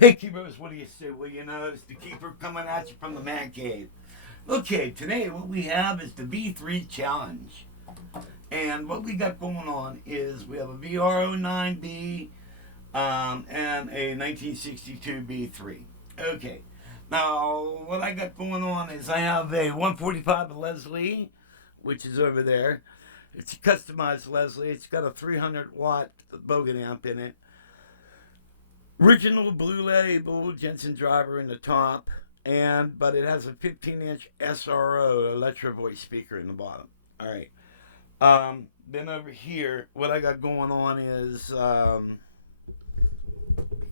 Hey, Keepers, what do you say? Well, you know, it's the Keeper coming at you from the man cave. Okay, today what we have is the B3 challenge. And what we got going on is we have a VR09B and a 1962 B3. Okay, now what I got going on is I have a 145 Leslie, which is over there. It's a customized Leslie. It's got a 300-watt Bogan amp in it. Original blue label Jensen driver in the top, and but it has a 15-inch SRO Electro Voice speaker in the bottom. All right. Then over here, what I got going on is you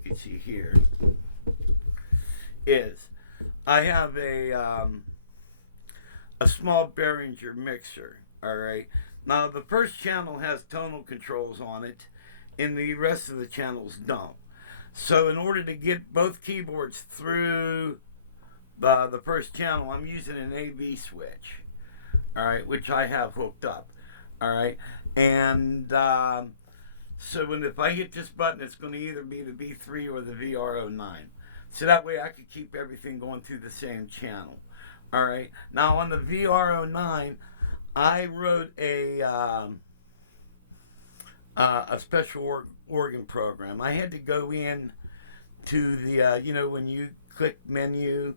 can see here is I have a small Behringer mixer. All right. Now the first channel has tonal controls on it, and the rest of the channels don't. So in order to get both keyboards through the first channel, I'm using an AV switch, all right, which I have hooked up, all right, and so if I hit this button, it's going to either be the B3 or the VR09. So that way I could keep everything going through the same channel, all right. Now on the VR09, I wrote a special organ program. I had to go in to the, when you click menu,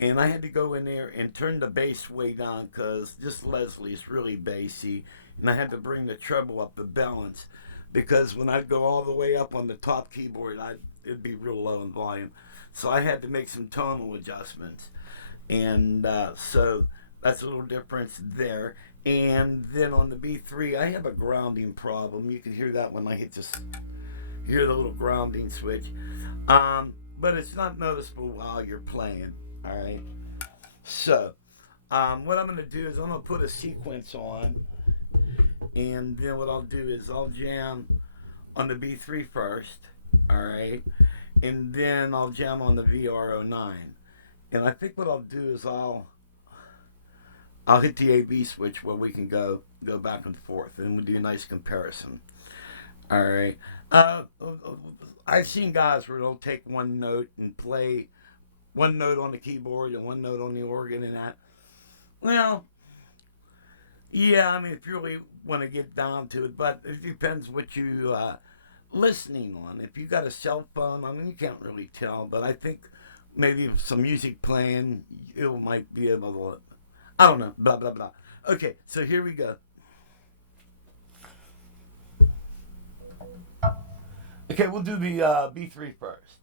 and I had to go in there and turn the bass way down because this Leslie is really bassy, and I had to bring the treble up, the balance, because when I'd go all the way up on the top keyboard, it'd be real low in volume. So I had to make some tonal adjustments, and so that's a little difference there. And then on the B3, I have a grounding problem. You can hear that when I hear the little grounding switch. But it's not noticeable while you're playing. All right. So, what I'm going to do is I'm going to put a sequence on. And then what I'll do is I'll jam on the B3 first. All right. And then I'll jam on the VR09. And I think what I'll do is I'll hit the AV switch where we can go back and forth, and we'll do a nice comparison. All right. I've seen guys where they'll take one note and play one note on the keyboard and one note on the organ and that. Well, yeah, I mean, if you really want to get down to it, but it depends what you listening on. If you got a cell phone, I mean, you can't really tell, but I think maybe if some music playing, you might be able to. I don't know. Blah, blah, blah. Okay, so here we go. Okay, we'll do the B3 first.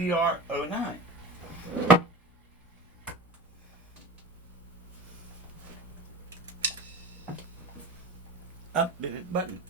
VR09. Up button.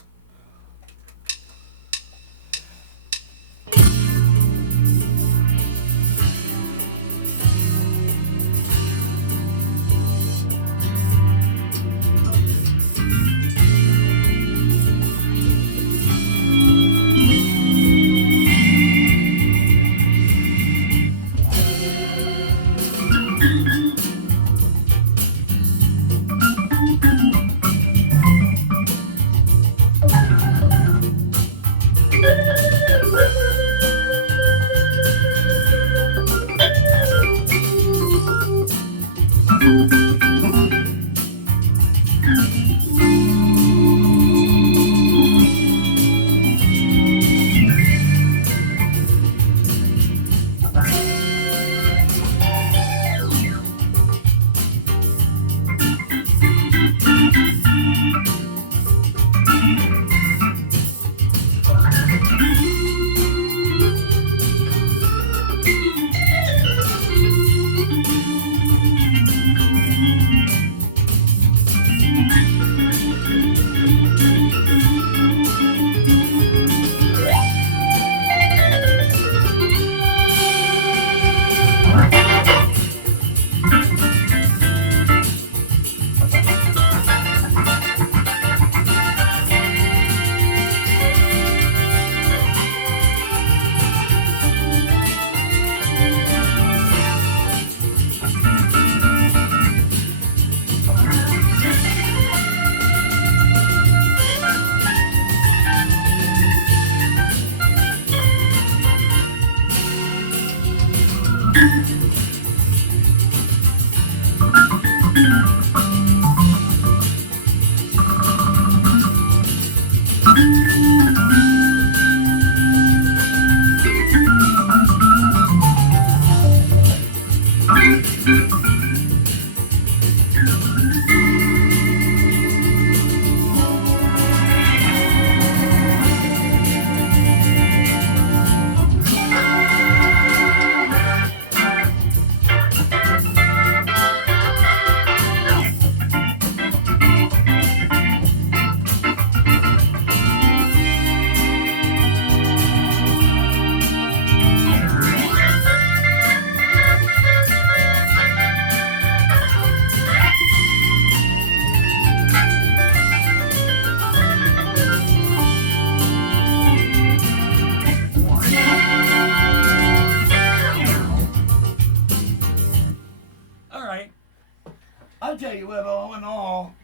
I'll tell you what, all in all,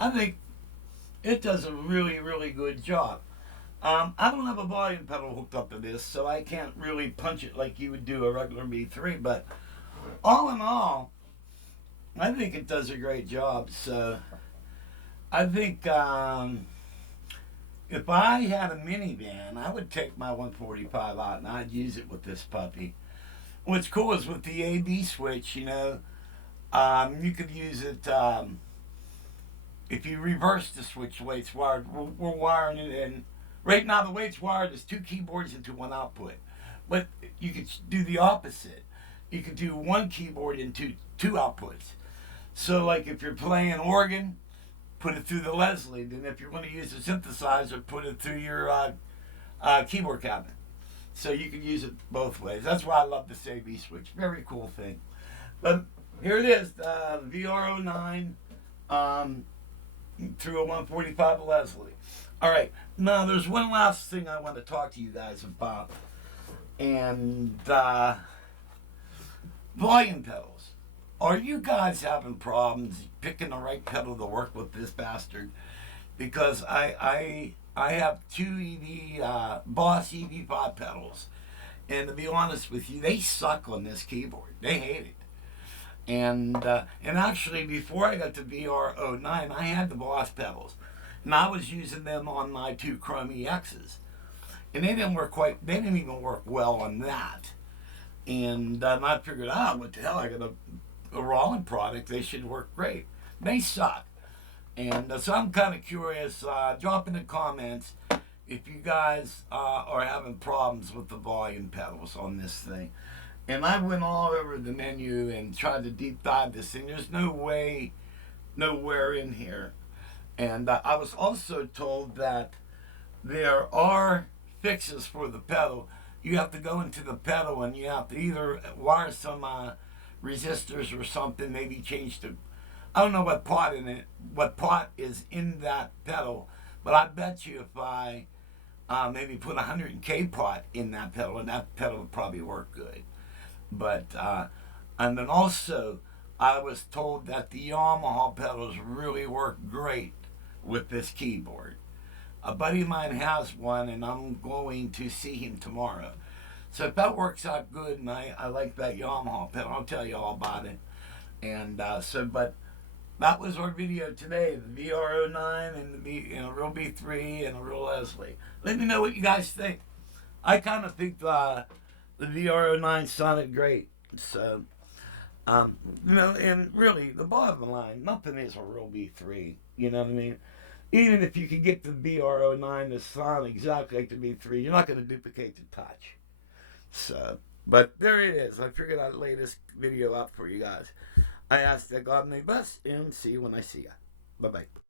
I think it does a really, really good job. I don't have a volume pedal hooked up to this, so I can't really punch it like you would do a regular B3, but all in all, I think it does a great job. So I think if I had a minivan, I would take my 145 out and I'd use it with this puppy. What's cool is with the AB switch, you could use it if you reverse the switch the way it's wired. We're wiring it in. Right now, the way it's wired is 2 keyboards into 1 output. But you could do the opposite. You could do 1 keyboard into 2 outputs. So, like if you're playing organ, put it through the Leslie. Then if you're going to use a synthesizer, put it through your keyboard cabinet. So you can use it both ways. That's why I love this AB switch. Very cool thing. But here it is, VR09 through a 145 Leslie. All right. Now, there's one last thing I want to talk to you guys about. And volume pedals. Are you guys having problems picking the right pedal to work with this bastard? Because I have 2 Boss EV5 pedals. And to be honest with you, they suck on this keyboard. They hate it. And actually, before I got to VR09, I had the Boss pedals. And I was using them on my 2 Chrome EXs. And they didn't even work well on that. And I figured, what the hell, I got a Roland product, they should work great. They suck. And so I'm kind of curious, drop in the comments, if you guys are having problems with the volume pedals on this thing. And I went all over the menu and tried to deep dive this thing. There's no way, nowhere in here. And I was also told that there are fixes for the pedal. You have to go into the pedal and you have to either wire some resistors or something, maybe change the, I don't know what part is in that pedal, but I bet you if I maybe put a 100K pot in that pedal, and that pedal would probably work good. But and then also I was told that the Yamaha pedals really work great with this keyboard. A buddy of mine has one, and I'm going to see him tomorrow. So if that works out good, and I like that Yamaha pedal, I'll tell you all about it. And but that was our video today, the VR09 and the real B3 and the real Leslie. Let me know what you guys think. I kind of think the VR09 sounded great. So, and really, the bottom line, nothing is a real B3. You know what I mean? Even if you could get the VR09 to sound exactly like the B3, you're not going to duplicate the touch. So, but there it is. I figured I'd lay this video up for you guys. I ask that God may bless, and see you when I see you. Bye-bye.